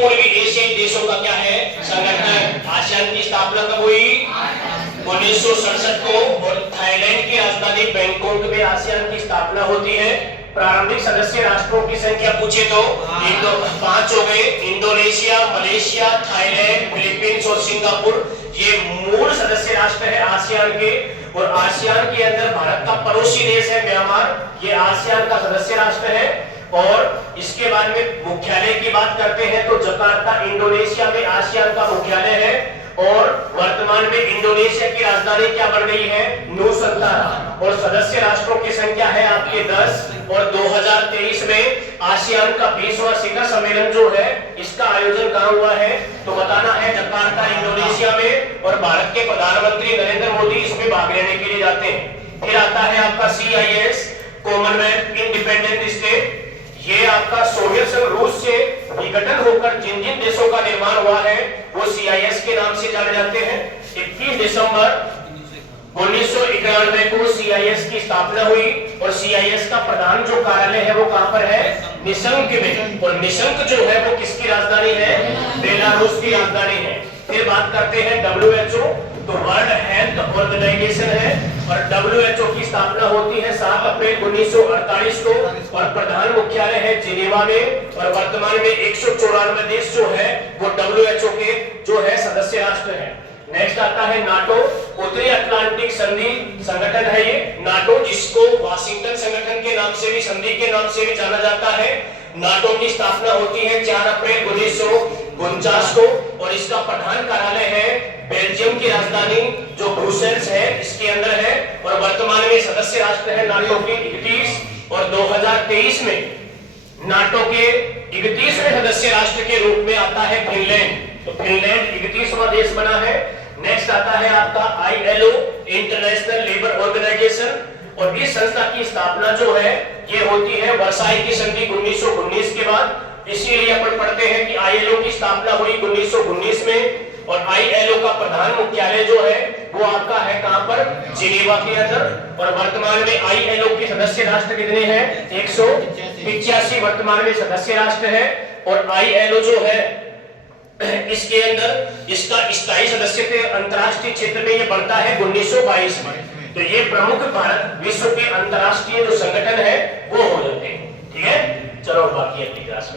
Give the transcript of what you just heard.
पूर्वी एशियाई देशों का क्या है संगठन। आसियान की स्थापना कब हुई 1967 को, और थाईलैंड की राजधानी बैंकॉक में आसियान की स्थापना होती है। प्रारंभिक सदस्य राष्ट्रों की संख्या पूछे तो 5 हो गए, इंडोनेशिया, मलेशिया, थाईलैंड, फिलीपींस और सिंगापुर, ये मूल सदस्य राष्ट्र है आसियान के। और आसियान के अंदर भारत का पड़ोसी देश है म्यांमार, ये आसियान का सदस्य राष्ट्र है। और इसके बाद में मुख्यालय की बात करते हैं तो जकार्ता इंडोनेशिया में आसियान का मुख्यालय है। और वर्तमान में इंडोनेशिया की राजधानी क्या बन गई है नुसंतारा। और सदस्य राष्ट्रों की संख्या है आपके 10। और 2023 में आसियान का 20वां शिखर सम्मेलन जो है इसका आयोजन कहां हुआ है तो बताना है जकार्ता इंडोनेशिया में। और भारत के प्रधानमंत्री नरेंद्र मोदी इसमें भाग लेने के लिए जाते हैं। फिर आता है आपका CIS कॉमनवेल्थ इंडिपेंडेंट स्टेट, ये आपका सोवियत संघ रूस से विघटन होकर जिन जिन देशों का निर्माण हुआ है वो CIS के नाम से जाने जाते हैं। 21 दिसंबर 1991 को CIS की स्थापना हुई। और CIS का प्रधान जो कार्यालय है वो कहां पर है निशंक में। और निशंक जो है वो किसकी राजधानी है बेलारूस की राजधानी है। फिर बात करते हैं WHO, तो वर्ल्ड हेल्थ ऑर्गेनाइजेशन है। और WHO की स्थापना होती है 7 अप्रैल 1948 को। और प्रधान मुख्यालय है जिनेवा में। और वर्तमान में 194 देश जो है वो WHO के जो है सदस्य राष्ट्र है। नेक्स्ट आता है नाटो, उत्तरी अटलांटिक संधि संगठन है ये नाटो, जिसको वाशिंगटन संगठन के नाम से भी संधि के नाम से भी जाना जाता है। नाटो की स्थापना होती है 4 अप्रैल 1949 को। और इसका प्रधान कार्यालय है बेल्जियम की राजधानी जो ब्रुसेल्स है इसके अंदर है। और वर्तमान में सदस्य राष्ट्र है नाटो के 31। और 2023 में नाटो के 31वें सदस्य राष्ट्र के रूप में आता है फिनलैंड। तो फिनलैंड 31वां देश बना है। नेक्स्ट आता है आपका ILO इंटरनेशनल लेबर ऑर्गेनाइजेशन। और इस संस्था की स्थापना जो है ये होती है वर्साई की संधि 1919 के बाद। इसीलिए अपन पढ़ते हैं कि ILO की स्थापना हुई 1919 में। और ILO का प्रधान मुख्यालय जो है वो आपका है कहां पर जिनेवा के अंदर। और वर्तमान में ILO के सदस्य राष्ट्र कितने हैं 185 वर्तमान में सदस्य राष्ट्र है। और ILO जो है इसके अंदर इसका स्थायी सदस्य अंतरराष्ट्रीय क्षेत्र में ये बढ़ता है 1922 में। तो ये प्रमुख भारत विश्व के अंतरराष्ट्रीय जो संगठन है वो हो जाते हैं। ठीक है, चलो बाकी अगली क्लास में